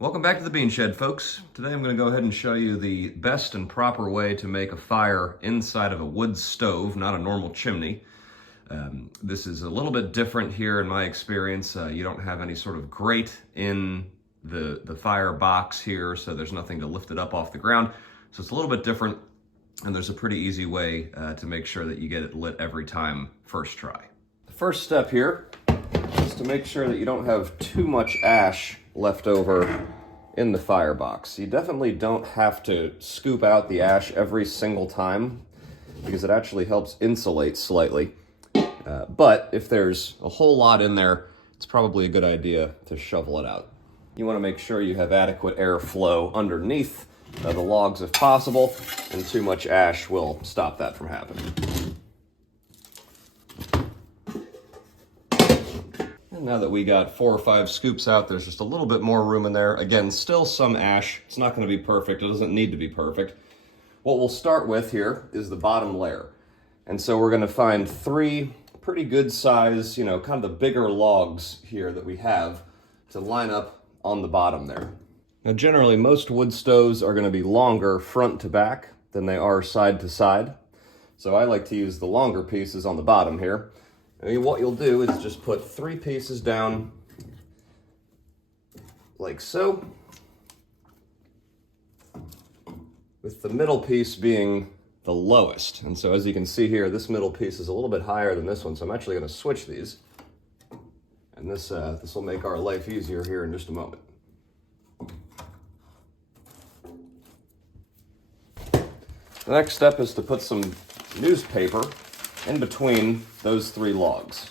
Welcome back to the Bean Shed, folks. Today I'm going to go ahead and show you the best and proper way to make a fire inside of a wood stove, not a normal chimney. This is a little bit different here in my experience. You don't have any sort of grate in the fire box here, so there's nothing to lift it up off the ground. So it's a little bit different, and there's a pretty easy way to make sure that you get it lit every time first try. The first step here is to make sure that you don't have too much ash left over in the firebox. You definitely don't have to scoop out the ash every single time because it actually helps insulate slightly. But if there's a whole lot in there, it's probably a good idea to shovel it out. You want to make sure you have adequate airflow underneath the logs if possible, and too much ash will stop that from happening. And now that we got 4 or 5 scoops out, there's just a little bit more room in there. Again, still some ash. It's not going to be perfect. It doesn't need to be perfect. What we'll start with here is the bottom layer. And so we're going to find 3 pretty good size, kind of the bigger logs here that we have to line up on the bottom there. Now, generally, most wood stoves are going to be longer front to back than they are side to side. So I like to use the longer pieces on the bottom here. And what you'll do is just put 3 pieces down like so, with the middle piece being the lowest. And so as you can see here, this middle piece is a little bit higher than this one, so I'm actually going to switch these. And this will make our life easier here in just a moment. The next step is to put some newspaper in between those 3 logs.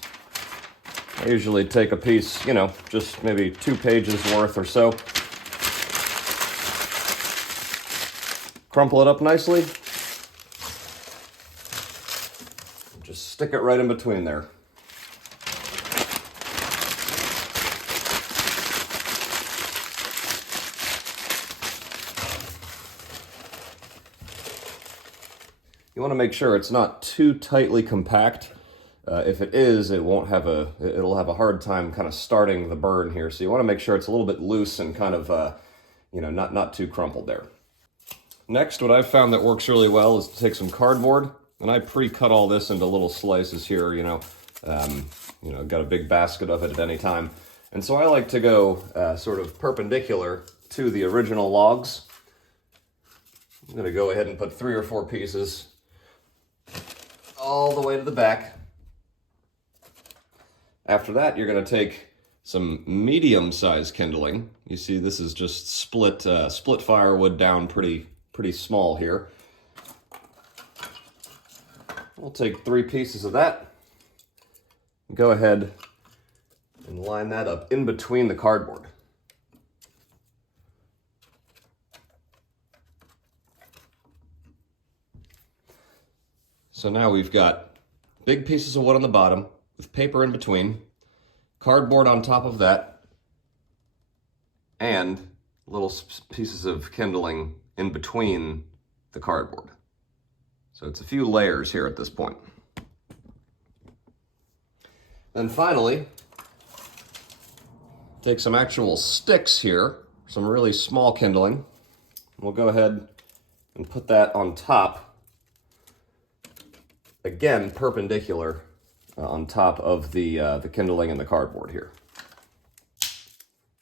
I usually take a piece, just maybe 2 pages worth or so. Crumple it up nicely. Just stick it right in between there. You want to make sure it's not too tightly compact. If it is, it'll have a hard time kind of starting the burn here. So you want to make sure it's a little bit loose and kind of, not too crumpled there. Next, what I've found that works really well is to take some cardboard, and I pre-cut all this into little slices here. Got a big basket of it at any time, and so I like to go sort of perpendicular to the original logs. I'm going to go ahead and put 3 or 4 pieces all the way to the back. After that, you're going to take some medium-sized kindling. You see, this is just split firewood down pretty small here. We'll take 3 pieces of that. Go ahead and line that up in between the cardboard. So now we've got big pieces of wood on the bottom with paper in between, cardboard on top of that, and little pieces of kindling in between the cardboard. So it's a few layers here at this point. Then finally, take some actual sticks here, some really small kindling. We'll go ahead and put that on top. Again, perpendicular on top of the kindling and the cardboard here.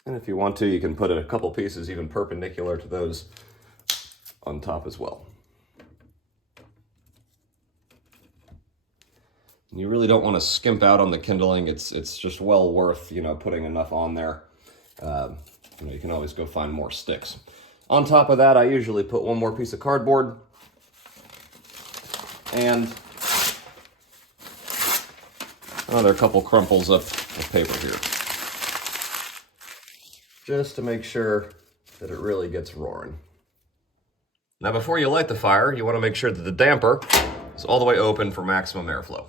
And if you want to, you can put a couple pieces even perpendicular to those on top as well. And you really don't want to skimp out on the kindling. It's just well worth, putting enough on there. You can always go find more sticks. On top of that, I usually put 1 more piece of cardboard and another couple crumples up of paper here, just to make sure that it really gets roaring. Now, before you light the fire, you want to make sure that the damper is all the way open for maximum airflow.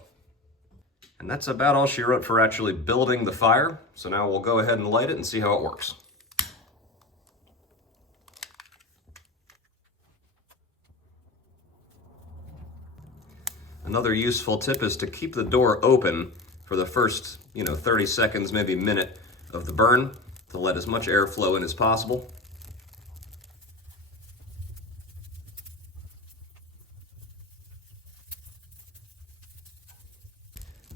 And that's about all she wrote for actually building the fire. So now we'll go ahead and light it and see how it works. Another useful tip is to keep the door open for the first, 30 seconds, maybe a minute of the burn, to to let as much airflow in as possible.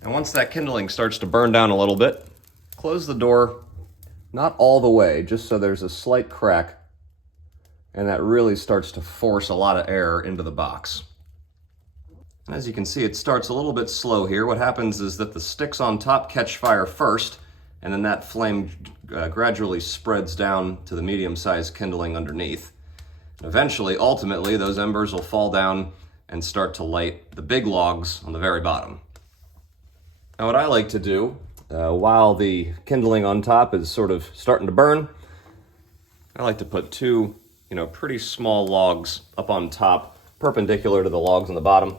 And once that kindling starts to burn down a little bit, close the door, not all the way, just so there's a slight crack, and that really starts to force a lot of air into the box. And as you can see, it starts a little bit slow here. What happens is that the sticks on top catch fire first, and then that flame gradually spreads down to the medium-sized kindling underneath. And eventually, ultimately, those embers will fall down and start to light the big logs on the very bottom. Now what I like to do, while the kindling on top is sort of starting to burn, I like to put two, pretty small logs up on top, perpendicular to the logs on the bottom.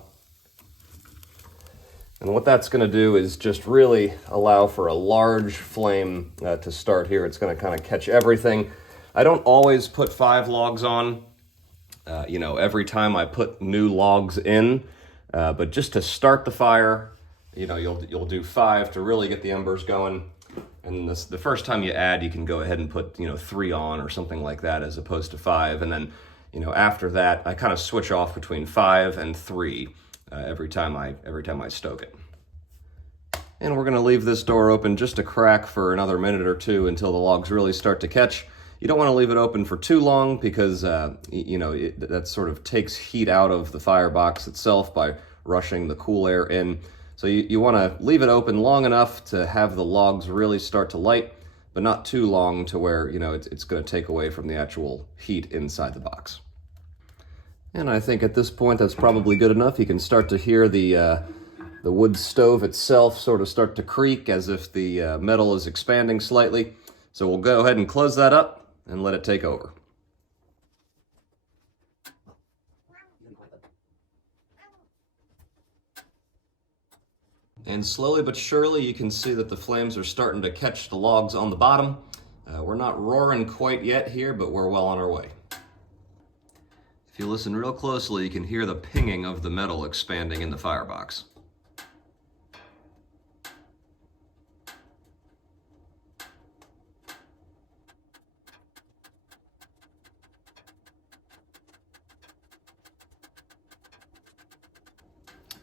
And what that's going to do is just really allow for a large flame to start here. It's going to kind of catch everything. I don't always put 5 logs on, every time I put new logs in, but just to start the fire, you'll do 5 to really get the embers going. And the first time you add, you can go ahead and put, 3 on or something like that as opposed to 5. And then, after that, I kind of switch off between 5 and 3 every time I stoke it. And we're going to leave this door open just a crack for another minute or 2 until the logs really start to catch. You don't want to leave it open for too long because, that sort of takes heat out of the firebox itself by rushing the cool air in. So you want to leave it open long enough to have the logs really start to light, but not too long to where, it's going to take away from the actual heat inside the box. And I think at this point that's probably good enough. You can start to hear the wood stove itself sort of start to creak as if the metal is expanding slightly. So we'll go ahead and close that up and let it take over. And slowly but surely you can see that the flames are starting to catch the logs on the bottom. We're not roaring quite yet here, but we're well on our way. If you listen real closely, you can hear the pinging of the metal expanding in the firebox.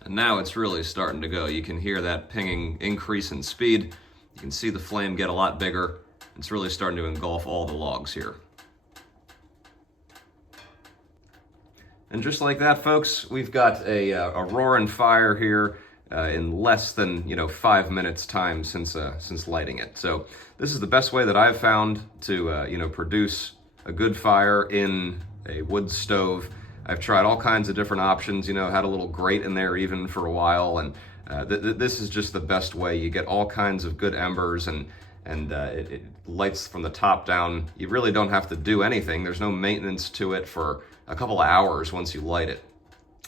And now it's really starting to go. You can hear that pinging increase in speed. You can see the flame get a lot bigger. It's really starting to engulf all the logs here. And just like that, folks, we've got a roaring fire here in less than 5 minutes time since lighting it. So this is the best way that I've found to produce a good fire in a wood stove. I've tried all kinds of different options, had a little grate in there even for a while, and this is just the best way. You get all kinds of good embers, and it lights from the top down. You really don't have to do anything. There's no maintenance to it for a couple of hours once you light it.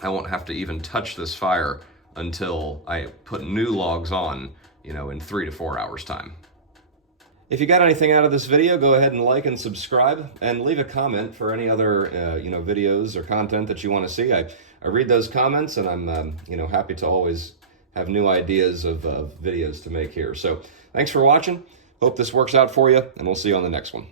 I won't have to even touch this fire until I put new logs on, in 3 to 4 hours time. If you got anything out of this video, go ahead and like and subscribe, and leave a comment for any other videos or content that you want to see. I read those comments, and I'm happy to always have new ideas of videos to make here. So thanks for watching. Hope this works out for you, and we'll see you on the next one.